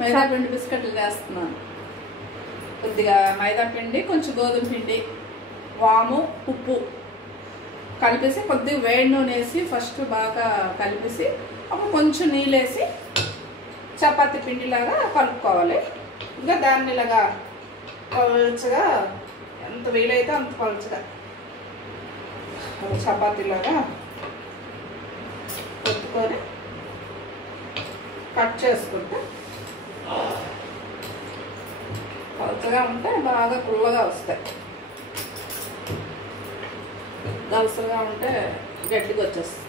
మైదా పిండి బిస్కెట్లు చేస్తున్నాను. కొద్దిగా మైదా పిండి, కొంచెం గోధుమ పిండి, వాము, ఉప్పు కలిపేసి కొద్దిగా వేడి నూనె వేసి ఫస్ట్ బాగా కలిపేసి అప్పుడు కొంచెం నీళ్ళు వేసి చపాతీ పిండిలాగా కలుపుకోవాలి. ఇంకా దాన్ని ఇలాగా పలుచగా ఎంత వీలైతే అంత పలుచగా చపాతీలాగా కొట్టుకొని కట్ చేసుకుంటే పలుచగా ఉంటే బాగా పుల్లగా వస్తాయి. దలసలుగా ఉంటే గట్టిగా వచ్చేస్తుంది.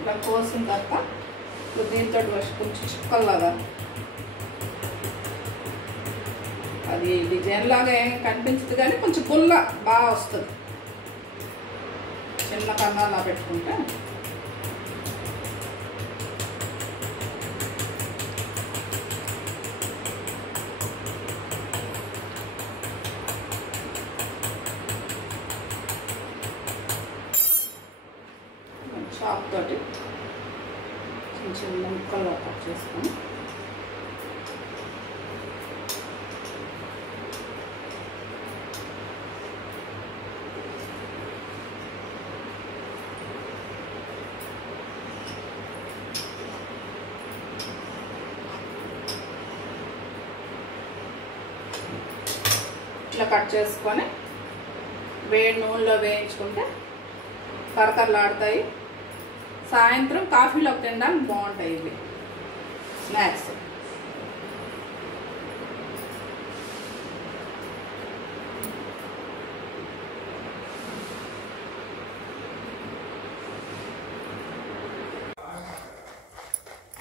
ఇలా కోసిన తర్వాత దీంతో కొంచెం చుక్కల్లాగా అది డిజైన్ లాగా ఏం కనిపించదు కానీ కొంచెం పుల్ల బాగా వస్తుంది. చిన్న కన్నాలా పెట్టుకుంటే చాప్ తోటి చిన్న చిన్న ముక్కలు కట్ చేసుకొని ఇట్లా కట్ చేసుకొని వేడి నూనెలో వేయించుకుంటే కరకరలాడతాయి. సాయంత్రం కాఫీలో తినడానికి బాగుంటాయి ఇవి స్నాక్స్.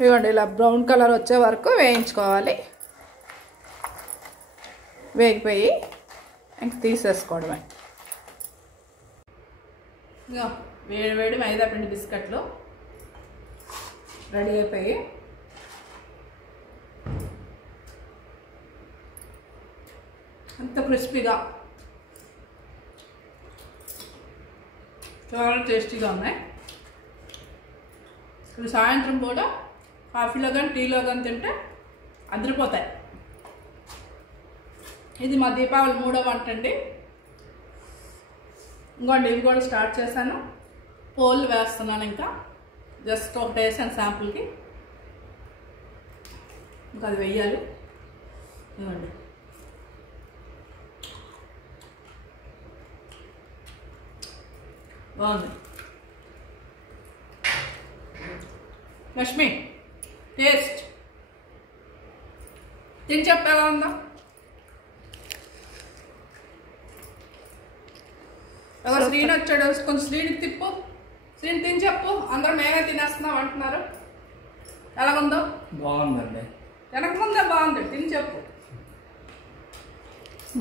ఇవ్వండి ఇలా బ్రౌన్ కలర్ వచ్చే వరకు వేయించుకోవాలి. వేగిపోయి ఇంక తీసేసుకోవడమే. ఇంకా వేడి వేడి మైదా పిండి బిస్కెట్లు రెడీ అయిపోయి అంత క్రిస్పీగా చాలా టేస్టీగా ఉన్నాయి. ఇప్పుడు సాయంత్రం పూట కాఫీలో కానీ టీలో కానీ తింటే అదిరిపోతాయి. ఇది మా దీపావళి 3వ వంట అండి. ఇంకోండి ఇవి కూడా స్టార్ట్ చేశాను. పోల్ వేస్తున్నాను. ఇంకా జస్ట్ ఒకటి వేసాను శాంపుల్కి. ఇంకా అది వెయ్యాలి. ఇవ్వండి బాగుంది. లక్ష్మి టేస్ట్ తిని చెప్పేలా ఉందా? ఎవరు శ్రీని వచ్చాడు, కొంచెం శ్రీనికి తిప్పు. శ్రీని తిని చెప్పు. అందరూ మేమే తినేస్తున్నాం అంటున్నారు. ఎలాగుందో? బాగుందండి. వెనక ముందే బాగుంది. తిని చెప్పు.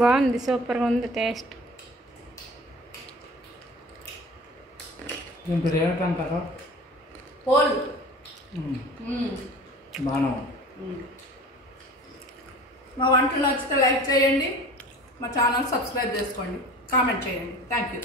బాగుంది, సూపర్గా ఉంది టేస్ట్. దీని పేరు ఏమిటంటారు? పోల్ బాణం. మా వంటలు నచ్చితే లైక్ చేయండి, మా ఛానల్ సబ్స్క్రైబ్ చేసుకోండి, కామెంట్ చేయండి. Thank you.